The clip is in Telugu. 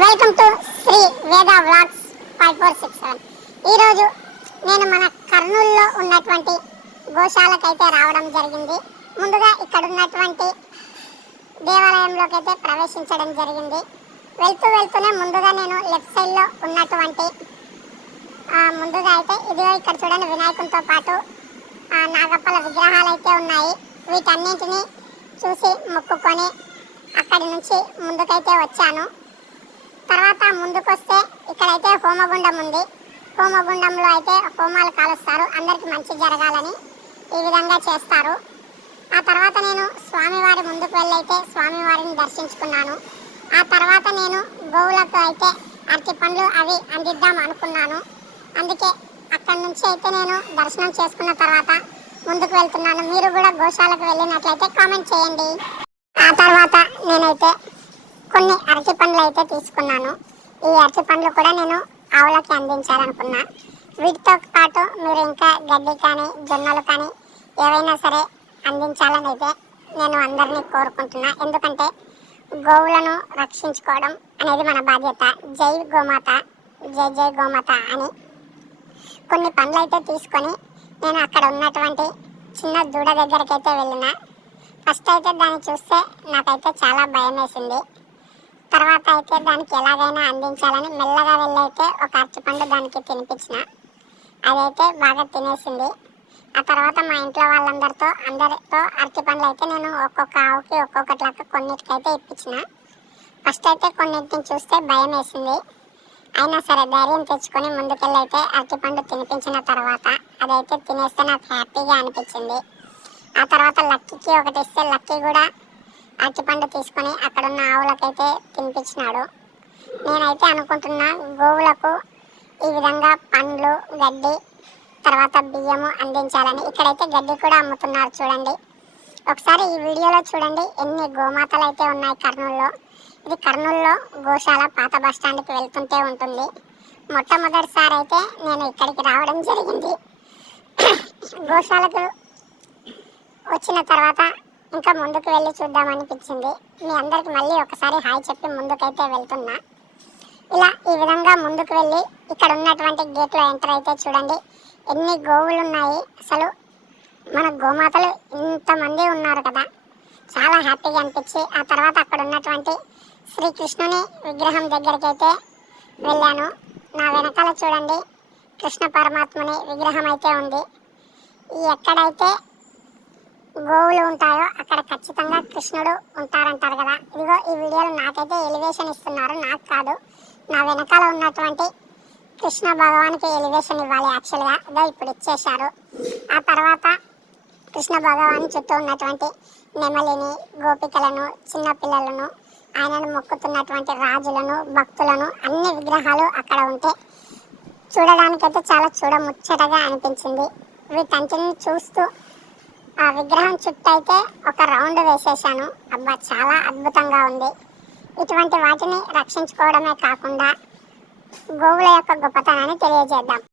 వెల్కమ్ టు శ్రీ వేద వ్లాగ్స్ 5467. ఈరోజు నేను మన కర్నూలులో ఉన్నటువంటి గోశాలకైతే రావడం జరిగింది. ముందుగా ఇక్కడ ఉన్నటువంటి దేవాలయంలోకి అయితే ప్రవేశించడం జరిగింది. వెళ్తూనే ముందుగా నేను లెఫ్ట్ సైడ్లో ఉన్నటువంటి ముందుగా అయితే ఇదిగో ఇక్కడ చూడండి, వినాయకునితో పాటు నాగప్పల విగ్రహాలు అయితే ఉన్నాయి. వీటన్నింటినీ చూసి మొక్కుకొని అక్కడి నుంచి ముందుకైతే వచ్చాను. తర్వాత ముందుకు వస్తే ఇక్కడైతే హోమగుండం ఉంది. హోమగుండంలో అయితే హోమాలు కాలుస్తారు, అందరికి మంచి జరగాలని ఈ విధంగా చేస్తారు. ఆ తర్వాత నేను స్వామివారి ముందుకు వెళ్ళైతే స్వామివారిని దర్శించుకున్నాను. ఆ తర్వాత నేను గోవులకు అయితే అరటి పండ్లు అవి అందిద్దాం అనుకున్నాను. అందుకే అక్కడి నుంచి అయితే నేను దర్శనం చేసుకున్న తర్వాత ముందుకు వెళ్తున్నాను. మీరు కూడా గోశాలకు వెళ్ళినట్లయితే కామెంట్ చేయండి. ఆ తర్వాత నేనైతే కొన్ని అరటి పండ్లు అయితే తీసుకున్నాను. ఈ అరటి పండ్లు కూడా నేను ఆవులకి అందించాలనుకున్నా. వీటితో పాటు మీరు ఇంకా గడ్డి కానీ జొన్నలు కానీ ఏవైనా సరే అందించాలని అయితే నేను అందరినీ కోరుకుంటున్నా. ఎందుకంటే గోవులను రక్షించుకోవడం అనేది మన బాధ్యత. జై గోమాత, జై జై గోమాత అని కొన్ని పండ్లు అయితే తీసుకొని నేను అక్కడ ఉన్నటువంటి చిన్న దూడ దగ్గరికి అయితే వెళ్ళిన. ఫస్ట్ అయితే దాన్ని చూస్తే నాకైతే చాలా భయం వేసింది. తర్వాత అయితే దానికి ఎలాగైనా అందించాలని మెల్లగా వెళ్ళైతే ఒక అరటిపండు దానికి తినిపించిన. అదైతే బాగా తినేసింది. ఆ తర్వాత మా ఇంట్లో వాళ్ళందరితో అరటిపండ్లు అయితే నేను ఒక్కొక్క ఆవుకి ఒక్కొక్కట్లాగా కొన్నిటికైతే ఇప్పించిన. ఫస్ట్ అయితే కొన్నిటిని చూస్తే భయం వేసింది. అయినా సరే ధైర్యం తెచ్చుకొని ముందుకెళ్ళి అయితే అరటిపండు తినిపించిన తర్వాత అదైతే తినేస్తే నాకు హ్యాపీగా అనిపించింది. ఆ తర్వాత లక్కీకి ఒకటి ఇస్తే లక్కీ కూడా అరటిపండు తీసుకొని అక్కడున్న ఆవులకైతే తినిపించినాడు. నేనైతే అనుకుంటున్నా గోవులకు ఈ విధంగా పండ్లు, గడ్డి, తర్వాత బియ్యము అందించాలని. ఇక్కడైతే గడ్డి కూడా అమ్ముతున్నారు చూడండి. ఒకసారి ఈ వీడియోలో చూడండి ఎన్ని గోమాతలు అయితే ఉన్నాయి కర్నూలులో. ఇది కర్నూలులో గోశాల పాత బస్ స్టాండ్కి వెళ్తుంటే ఉంటుంది. మొట్టమొదటిసారి అయితే నేను ఇక్కడికి రావడం జరిగింది. గోశాలకు వచ్చిన తర్వాత ఇంకా ముందుకు వెళ్ళి చూద్దామనిపించింది. మీ అందరికి మళ్ళీ ఒకసారి హాయ్ చెప్పి ముందుకైతే వెళ్తున్నా. ఇలా ఈ విధంగా ముందుకు వెళ్ళి ఇక్కడ ఉన్నటువంటి గేట్లో ఎంటర్ అయితే చూడండి ఎన్ని గోవులు ఉన్నాయి. అసలు మన గోమాతలు ఇంతమంది ఉన్నారు కదా, చాలా హ్యాపీగా అనిపించి ఆ తర్వాత అక్కడ ఉన్నటువంటి శ్రీకృష్ణుని విగ్రహం దగ్గరికి అయితే వెళ్ళాను. నా వెనకాల చూడండి కృష్ణ పరమాత్మని విగ్రహం అయితే ఉంది. ఎక్కడైతే గోవులు ఉంటాయో అక్కడ ఖచ్చితంగా కృష్ణుడు ఉంటారంటారు కదా. ఇదిగో ఈ వీడియోలో నాకైతే ఎలివేషన్ ఇస్తున్నారు, నాకు కాదు. నా వెనకాల ఉన్నటువంటి కృష్ణ భగవానికి ఎలివేషన్ ఇవ్వాలి యాక్చువల్గా. అదో ఇప్పుడు ఇచ్చేశారు. ఆ తర్వాత కృష్ణ భగవాన్ చుట్టూ ఉన్నటువంటి నెమలిని, గోపికలను, చిన్నపిల్లలను, ఆయనను మొక్కుతున్నటువంటి రాజులను, భక్తులను, అన్ని విగ్రహాలు అక్కడ ఉంటే చూడడానికైతే చాలా చూడముచ్చటగా అనిపించింది. వీటన్నిటిని చూస్తూ ఆ విగ్రహం చుట్టూ అయితే ఒక రౌండ్ వేసేసాను. అబ్బా, చాలా అద్భుతంగా ఉంది. ఇటువంటి వాటిని రక్షించుకోవడమే కాకుండా గోవుల యొక్క గొప్పతనాన్ని తెలియజేద్దాం.